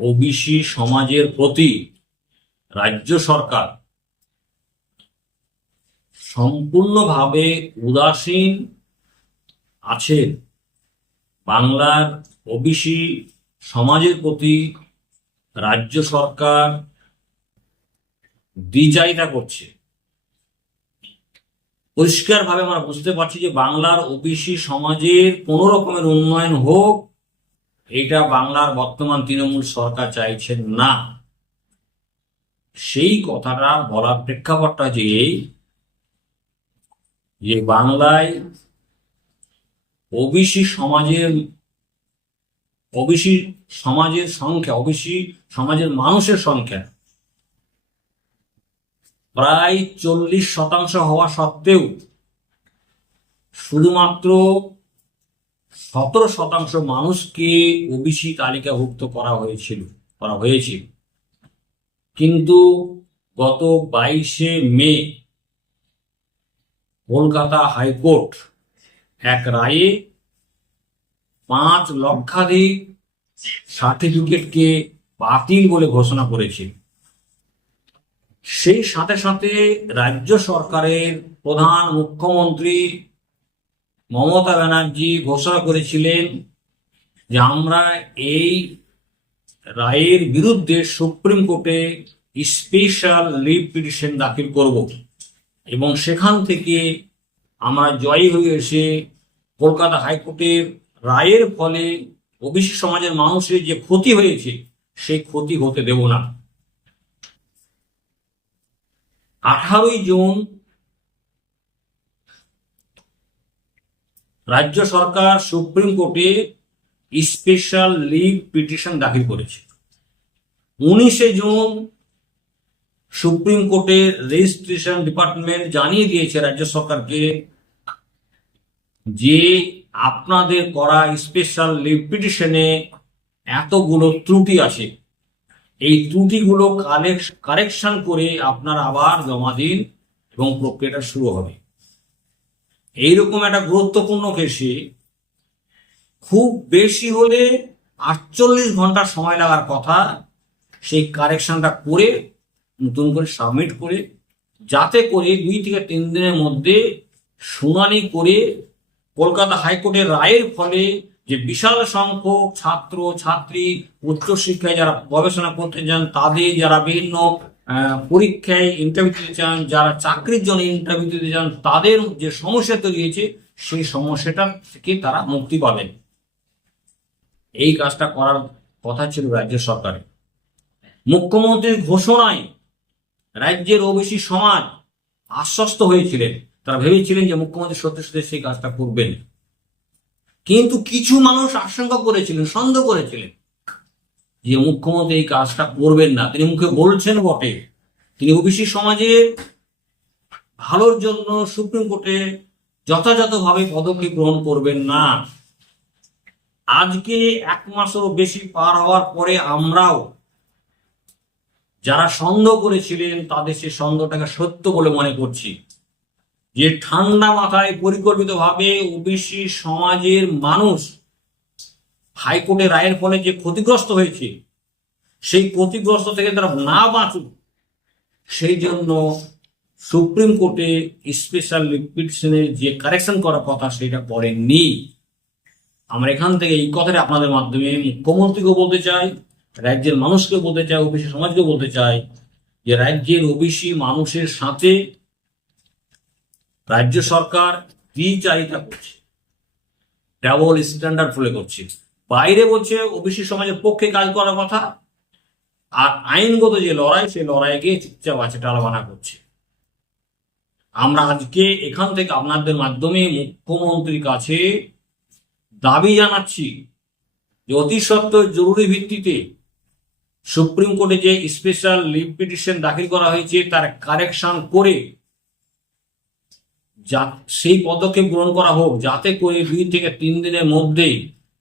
OBC সমাজের প্রতি রাজ্য সরকার সম্পূর্ণভাবে উদাসীন আছে বাংলার ওবিসি সমাজের প্রতি রাজ্য সরকার দ্বিচারিতা করছে। পরিষ্কারভাবে আমরা বুঝতে পারছি যে বাংলার ওবিসি সমাজের কোনো রকমের উন্নয়ন হোক এটা বাংলার বর্তমান তৃণমূল সরকার চাইছেন না। সেই কথাটা বলার প্রেক্ষাপটটা যে যে বাংলায় ওবিসি সমাজের ওবিসি সমাজের সংখ্যা, ওবিসি সমাজের মানুষের সংখ্যা প্রায় চল্লিশ শতাংশ হওয়া সত্ত্বেও শুধুমাত্র সতেরো শতাংশ মানুষকে ওবিসি তালিকাভুক্ত করা হয়েছিল করা হয়েছিল। কিন্তু গত বাইশে মে কলকাতা হাইকোর্ট এক রায়ে পাঁচ লক্ষাধিক সার্টিফিকেটকে বাতিল বলে ঘোষণা করেছে। সেই সাথে সাথে রাজ্য সরকারের প্রধান মুখ্যমন্ত্রী মমতা ব্যানার্জি ঘোষণা করেছিলেন যে আমরা এই রায়ের বিরুদ্ধে সুপ্রিম কোর্টে স্পেশাল লিভ পিটিশন দাখিল করব এবং সেখান থেকে আমরা জয়ী হয়ে এসে কলকাতা হাইকোর্টের রায়ের ফলে ওবিসি সমাজের মানুষের যে ক্ষতি হয়েছে, সেই ক্ষতি হতে দেব না। আঠারোই জুন রাজ্য সরকার সুপ্রিম কোর্টে স্পেশাল লিভ পিটিশন দাখিল করেছে। উনিশে জুন সুপ্রিম কোর্টের রেজিস্ট্রেশন ডিপার্টমেন্ট জানিয়ে দিয়েছে রাজ্য সরকারকে যে আপনাদের করা স্পেশাল লিভ পিটিশনে এতগুলো ত্রুটি আছে। এই ত্রুটিগুলো কারেকশন করে আপনার আবার জমা দিন এবং প্রক্রিয়াটা শুরু হবে। এইরকম একটা গুরুত্বপূর্ণ কেসে খুব বেশি হলে আটচল্লিশ ঘণ্টা সময় লাগার কথা, সেই কারেকশনটা করে, নতুন করে সাবমিট করে, যাতে করে দুই থেকে তিন দিনের মধ্যে শুনানি করে কলকাতা হাইকোর্টের রায়ের ফলে যে বিশাল সংখ্যক ছাত্র, ছাত্রী, উচ্চশিক্ষায় যারা গবেষণা করতে চান তাদের যারা বিভিন্ন পরীক্ষায় ইন্টারভিউ দিতে চান, যারা চাকরির জন্য ইন্টারভিউ দিতে চান, তাদের যে সমস্যা তৈরি হয়েছে, সেই সমস্যাটা থেকে তারা মুক্তি পাবেন। এই কাজটা করার কথা ছিল রাজ্য সরকারের। মুখ্যমন্ত্রীর ঘোষণায় রাজ্যের ওবিসি সমাজ আশ্বস্ত হয়েছিলেন। তারা ভেবেছিলেন যে মুখ্যমন্ত্রী সত্যি সত্যি সেই কাজটা করবেন। কিন্তু কিছু মানুষ আশঙ্কা করেছিলেন, সন্দেহ করেছিলেন যে মুখ্যমন্ত্রী এই কাজটা করবেন না। তিনি মুখে বলছেন বটে। তিনি ওবিসি সমাজের ভালোর জন্য সুপ্রিম কোর্টে যথাযথভাবে পদক্ষেপ গ্রহণ করবেন না। আজকে এক মাসেরও বেশি পার হওয়ার পরে আমরাও যারা সন্দেহ করেছিলেন, তাদের সে সন্দেহটাকে সত্য বলে মনে করছি। যে ঠান্ডা মাথায় পরিকল্পিতভাবে ওবিসি সমাজের মানুষ হাইকোর্টের রায়ের ফলে যে ক্ষতিগ্রস্ত হয়েছে, সেই ক্ষতিগ্রস্ত থেকে তারা না বাঁচুক, সেই জন্য সুপ্রিম কোর্টে স্পেশাল লিকুইডেশনের যে কারেকশন করার কথা সেটা করেননি। আমরা এখান থেকে এই কথাটা আপনাদের মাধ্যমে মুখ্যমন্ত্রীকেও বলতে চাই, রাজ্যের মানুষকে বলতে চাই, ওবিসি সমাজকে বলতে চাই যে রাজ্যের ওবিসি মানুষের সাথে রাজ্য সরকার কি দ্বিচারিতা করছে ডাবল স্ট্যান্ডার্ড ফলে করছে। বাইরে বলছে ওবিসি সমাজের পক্ষে কাজ করার কথা, আর আইনগত যে লড়াই, সেই লড়াইকে চুপচাপ আছে, টালবানা করছে। আমরা আজকে এখান থেকে আপনাদের মাধ্যমে মুখ্যমন্ত্রীর কাছে দাবি জানাচ্ছি যে অতি সত্ত্বর জরুরি ভিত্তিতে সুপ্রিম কোর্টে যে স্পেশাল লিভ পিটিশন দাখিল করা হয়েছে, তার কারেকশন করে যা সেই পদক্ষেপ গ্রহণ করা হোক, যাতে করে দুই থেকে তিন দিনের মধ্যে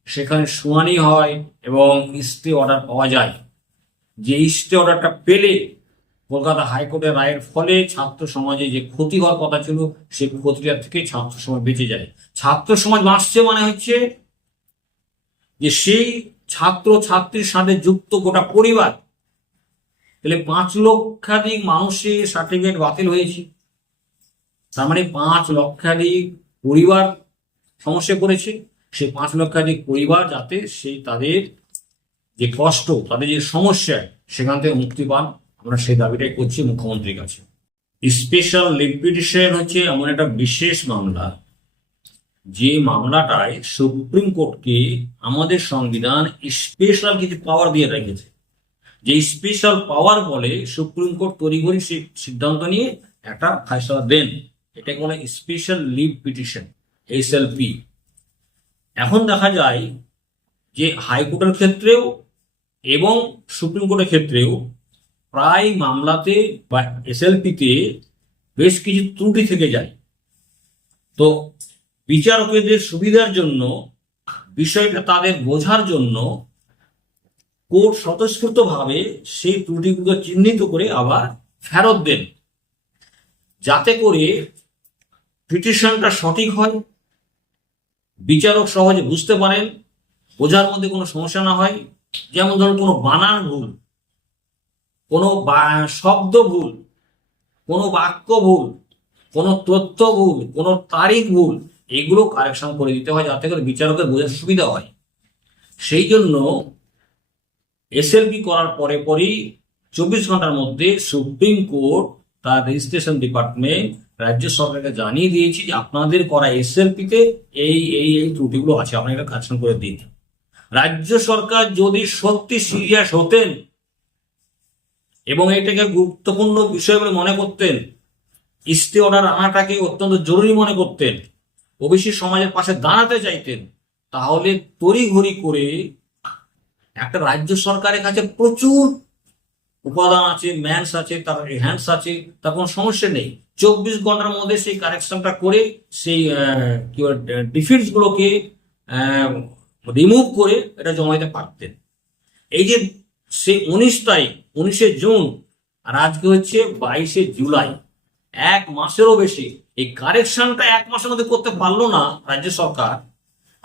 সেখানে শুনানি হয় এবং স্টে অর্ডার পাওয়া যায়। যে স্টে অর্ডারটা পেলে কলকাতা হাইকোর্টের রায়ের ফলে ছাত্র সমাজে যে ক্ষতি হওয়ার কথা ছিল সেই ক্ষতিটা থেকে ছাত্র সমাজ বেঁচে যায়। ছাত্র সমাজ বাঁচছে মানে হচ্ছে যে সেই ছাত্র ছাত্রীর সাথে যুক্ত গোটা পরিবার। তাহলে পাঁচ লক্ষাধিক মানুষের সার্টিফিকেট বাতিল হয়েছে। তার মানে পাঁচ লক্ষাধিক পরিবার সমস্যা পড়েছে। সেই পাঁচ লক্ষাধিক পরিবার যাতে সেই তাদের যে কষ্ট, তাদের যে সমস্যা, সেখান থেকে মুক্তি পান। আমরা সেই দাবিটাই করছি মুখ্যমন্ত্রীর কাছে। স্পেশাল লিকুইডেশন হচ্ছে এমন একটা বিশেষ মামলা। যে মামলাটায় সুপ্রিম কোর্টকে আমাদের সংবিধান স্পেশাল কিছু পাওয়ার দিয়ে রেখেছে। যে স্পেশাল পাওয়ার বলে সুপ্রিম কোর্ট তড়িঘড়ি সে সিদ্ধান্ত নিয়ে একটা ফাইসলা দেন। এটাকে বলে স্পেশাল লিভ পিটিশন এসএলপি এখন দেখা যায় যে হাইকোর্টের ক্ষেত্রেও এবং সুপ্রিম কোর্টের ক্ষেত্রেও প্রায় মামলাতে বা এসএলপিতে বেশ কিছু ত্রুটি থেকে যায়। তো বিচারকদের সুবিধার জন্য, বিষয়টা তাদের বোঝার জন্য কোর্ট স্বতঃস্ফূর্তভাবে সেই ত্রুটিগুলো চিহ্নিত করে আবার ফেরত দেন। যাতে করে পিটিশনটা সঠিক হয় বিচারক সহজে বুঝতে পারেন, বোঝার মধ্যে কোনো সমস্যা না হয়। যেমন ধরুন, কোনো বানান ভুল, কোনো শব্দ ভুল, কোনো বাক্য ভুল, কোনো তথ্য ভুল, কোনো তারিখ ভুল, এগুলো কারেকশন করে দিতে হয় যাতে করে বিচারকের বোঝার সুবিধা হয়। সেই জন্য এসএলপি করার পরে পরই চব্বিশ ঘণ্টার মধ্যে সুপ্রিম কোর্ট তার রেজিস্ট্রেশন ডিপার্টমেন্ট রাজ্য সরকারকে জানিয়ে দিয়েছি যে আপনাদের করা এসএলপিতে এই এই এই ত্রুটিগুলো আছে। আপনারা কারেকশন করে দিন। রাজ্য সরকার যদি সত্যি সিরিয়াস হতেন এবং এটাকে গুরুত্বপূর্ণ বিষয় বলে মনে করতেন, ইস্তে অর্ডার আনাটাকে অত্যন্ত জরুরি মনে করতেন, ওবিসি সমাজের পাশে দাঁড়াতে চাইতেন, তাহলে তড়িঘড়ি করে একটা রাজ্য সরকারের কাছে প্রচুর উপাদান আছে ম্যানস আছে, তার হ্যান্ডস আছে, তার কোনো সমস্যা নেই। চব্বিশ ঘণ্টার মধ্যে সেই কারেকশনটা করে সেই কি ডিফিটস রিমুভ করে এটা জমা দিতে পারতেন। এই যে সেই উনিশ তারিখ, উনিশে জুন, আর আজকে হচ্ছে বাইশে জুলাই, এক মাসেরও বেশি। এই কারেকশনটা এক মাসের মধ্যে করতে পারল না রাজ্য সরকার।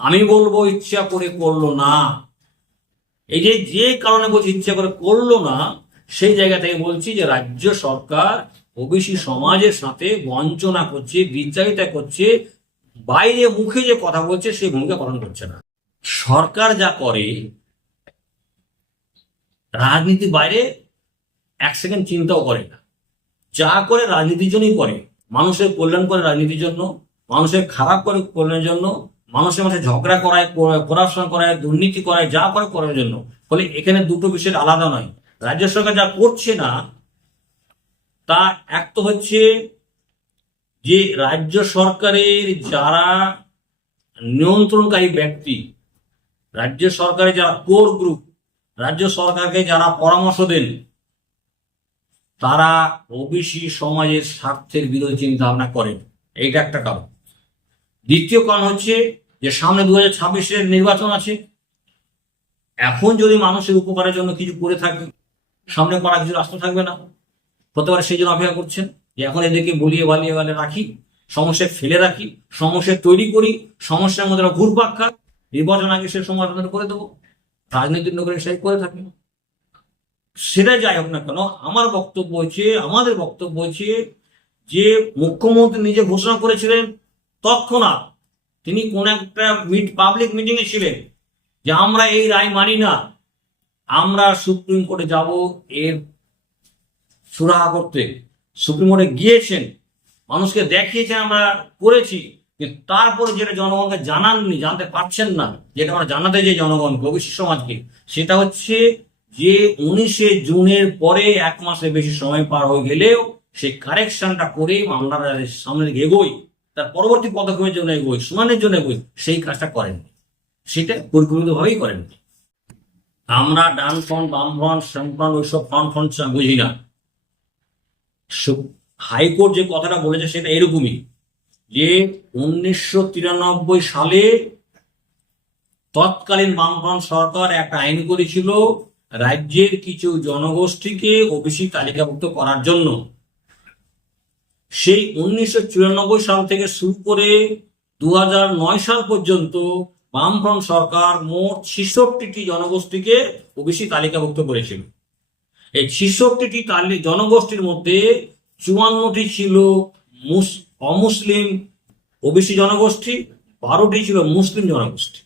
আমি বলব ইচ্ছা করে করল না। এই যে যে কারণে বলছি ইচ্ছা করে করল না সেই জায়গা থেকে বলছি যে রাজ্য সরকার ওবিসি সমাজের সাথে বঞ্চনা করছে, বিচারিতা করছে, বাইরে মুখে যে কথা বলছে সেই ভূমিকা পালন করছে না। সরকার যা করে, রাজনীতি বাইরে এক সেকেন্ড চিন্তাও করে না। যা করে রাজনীতির জন্যই করে। মানুষের কল্যাণ করে রাজনীতির জন্য, মানুষের খারাপ করে কল্যাণের জন্য, মানুষের মাঝে ঝগড়া করায়, করাপশন করায়, দুর্নীতি করায়, যা করে করার জন্য। ফলে এখানে দুটো বিষয় আলাদা নয়। রাজ্য সরকার যা করছে না, তা এক তো হচ্ছে যে রাজ্য সরকারের যারা নিয়ন্ত্রণকারী ব্যক্তি, রাজ্য সরকারের যারা কোর গ্রুপ, রাজ্য সরকারকে যারা পরামর্শ দেন, তারা ওবিসি সমাজের স্বার্থের বিরোধী চিন্তা ভাবনা করেন। এইটা একটা কারণ। দ্বিতীয় কারণ হচ্ছে যে সামনে দু হাজার নির্বাচন আছে। এখন যদি মানুষের উপকারের জন্য কিছু করে থাকে সামনে করা কিছু রাস্তা থাকবে না। হতে পারে সেই জন্য অপেক্ষা করছেন যে এখন এদেরকে বলিয়ে বালিয়ে বালিয়ে রাখি, সমস্যায় ফেলে রাখি সমস্যা তৈরি করি, সমস্যার মধ্যে ঘুরপাক খাক নির্বাচন আগে সে সমাধান করে দেবো। রাজনৈতিক নগরে সেই করে থাকে। সেটা যাই হোক না কেন, আমার বক্তব্য হচ্ছে, আমাদের বক্তব্য হচ্ছে যে মুখ্যমন্ত্রী নিজে ঘোষণা করেছিলেন তৎক্ষণাৎ। তিনি কোন একটা মিট পাবলিক মিটিং এ ছিলেন যে আমরা এই রায় মানি না। আমরা সুপ্রিম কোর্টে যাব, এর সুরাহা করতে। সুপ্রিম কোর্টে গিয়েছেন, মানুষকে দেখিয়েছেন, আমরা করেছি, কিন্তু তারপরে যেটা জনগণকে জানাননি, জানতে পারছেন না, যেটা আমরা জানাতে যে জনগণকে ওবিসি সমাজকে, সেটা হচ্ছে যে উনিশে জুনের পরে এক মাসের বেশি সময় পার হয়ে গেলেও সেই কারেকশনটা করে মামলাটা সামনে এগোই, তার পরবর্তী পদক্ষেপের জন্য এগোই শুনানির জন্য এগোই, সেই কাজটা করেননি। সেটা পরিকল্পিতভাবেই করেননি। আমরা ডান ফ্রন্ট বাম ফ্রন্ট শ্রম ফ্রন্ট ওইসব ফ্রন্ট ফ্রন্ট বুঝি না। হাইকোর্ট যে কথাটা বলেছে সেটা এরকমই যে উনিশশো তিরানব্বই সালে তৎকালীন বামফ্রন্ট সরকার একটা আইন করেছিল রাজ্যের কিছু জনগোষ্ঠীকে ওবিসি তালিকাভুক্ত করার জন্য। সেই উনিশশো চুরানব্বই সাল থেকে শুরু করে দু সাল পর্যন্ত বামফ্রন্ট সরকার মোট ছেষট্টিটি জনগোষ্ঠীকে ওবিসি তালিকাভুক্ত করেছিল। এই ছেষট্টিটি জনগোষ্ঠীর মধ্যে চুয়ান্নটি ছিল মুস- অমুসলিম ওবিসি জনগোষ্ঠী, বারোটি ছিল মুসলিম জনগোষ্ঠী।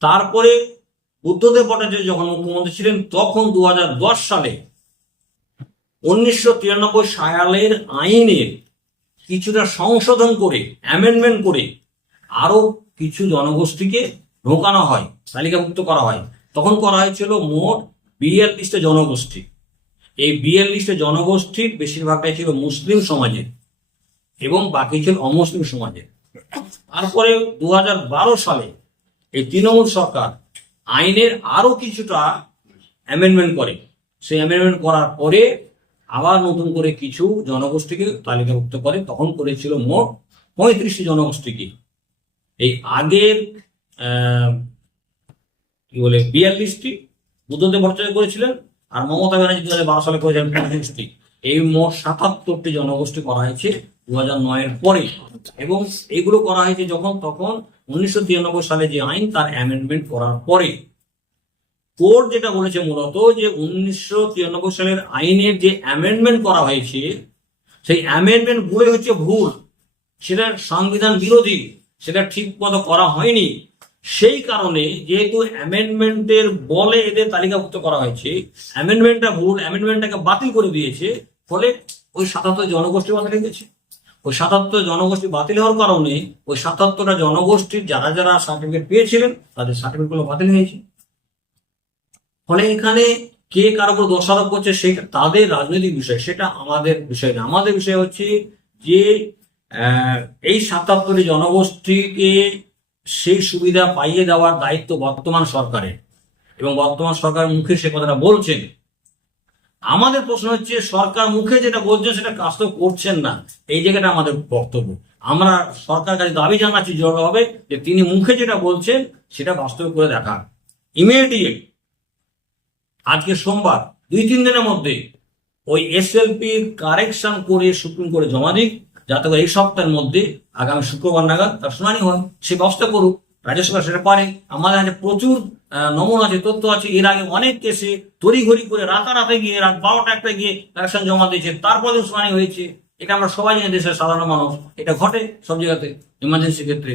তারপরে বুদ্ধদেব ভট্টাচার্য যখন মুখ্যমন্ত্রী ছিলেন, তখন দু হাজার দশ সালে উনিশশো তিরানব্বই সালের আইনের কিছুটা সংশোধন করে অ্যামেন্ডমেন্ট করে আরও কিছু জনগোষ্ঠীকে ঢোকানো হয়, তালিকাভুক্ত করা হয়। তখন করা হয়েছিল মোট বিয়াল্লিশটা জনগোষ্ঠী। এই বিয়াল্লিশটা জনগোষ্ঠীর বেশিরভাগটাই ছিল মুসলিম সমাজের এবং বাকি ছিল অমুসলিম সমাজের তারপরে দু হাজার বারো সালে এই তৃণমূল সরকার আইনের আরও কিছুটা অ্যামেন্ডমেন্ট করে। সেই অ্যামেন্ডমেন্ট করার পরে আবার নতুন করে কিছু জনগোষ্ঠীকে তালিকাভুক্ত করে, তখন করেছিল মোট পঁয়ত্রিশটি জনগোষ্ঠীকে। এই আগের কি বলে, বিয়াল্লিশটি বুদ্ধদেব ভট্টাচার্য করেছিলেন আর মমতা ব্যানার্জি দু হাজার বারো সালে করেছিলেন পঁয়ত্রিশটি এই মোট সাতাত্তরটি জনগোষ্ঠী করা হয়েছে দু হাজার নয়ের পরে। এবং এগুলো করা হয়েছে যখন? তখন উনিশশো তিরানব্বই সালে যে আইন, তার অ্যামেন্ডমেন্ট করার পরে। কোর্ট যেটা বলেছে মূলত যে উনিশশো তিরানব্বই সালের আইনের যে অ্যামেন্ডমেন্ট করা হয়েছে, সেই অ্যামেন্ডমেন্টগুলো হচ্ছে ভুল। সেটা সংবিধান বিরোধী। সেটা ঠিক মতো করা হয়নি। সেই কারণে যেহেতু অ্যামেন্ডমেন্টের বলে এদের তালিকাভুক্ত করা হয়েছে অ্যামেন্ডমেন্টটা ভুল অ্যামেন্ডমেন্টটাকে বাতিল করে দিয়েছে, ফলে ওই সাতাত্তর জনগোষ্ঠী বাতিল হয়ে গেছে ওই সাতাত্তর জনগোষ্ঠী বাতিল হওয়ার কারণে ওই সাতাত্তরটা জনগোষ্ঠীর যারা যারা সার্টিফিকেট পেয়েছিলেন, তাদের সার্টিফিকেটগুলো বাতিল হয়েছে। ফলে এখানে কে কার উপর দোষারোপ করছে সেটা তাদের রাজনৈতিক বিষয়, সেটা আমাদের বিষয় না। আমাদের বিষয় হচ্ছে যে এই সাতাত্তরটি জনগোষ্ঠীকে সেই সুবিধা পাইয়ে দেওয়ার দায়িত্ব বর্তমান সরকারের। এবং বর্তমান সরকার মুখে সে কথাটা বলছেন। আমাদের প্রশ্ন হচ্ছে, সরকার মুখে যেটা বলছেন, সেটা কাজ তো করছেন না। এই জায়গাটা আমাদের বক্তব্য। আমরা সরকার কাছে দাবি জানাচ্ছি জোরভাবে যে তিনি মুখে যেটা বলছেন, সেটা বাস্তব করে দেখা ইমিডিয়েট আজকে সোমবার দুই তিন দিনের মধ্যে ওই এসএলপির কারেকশন করে সুপ্রিম কোর্টে জমা দিক। যাতে করে এই সপ্তাহের মধ্যে আগামী শুক্রবার নাগাদ তার শুনানি হয়। সে ব্যবস্থা করুক, রাজ্য সরকার সেটা পারে। আমাদের কাছে প্রচুর নমুনা আছে, তথ্য আছে। এর আগে অনেক কেসে তড়িঘড়ি করে রাতারাতে গিয়ে, রাত বারোটা একটা গিয়ে কারেকশন জমা দিয়েছে। তারপরে শুনানি হয়েছে। এটা আমরা সবাই জানি দেশের সাধারণ মানুষ। এটা ঘটে সব জায়গাতে ইমার্জেন্সি ক্ষেত্রে।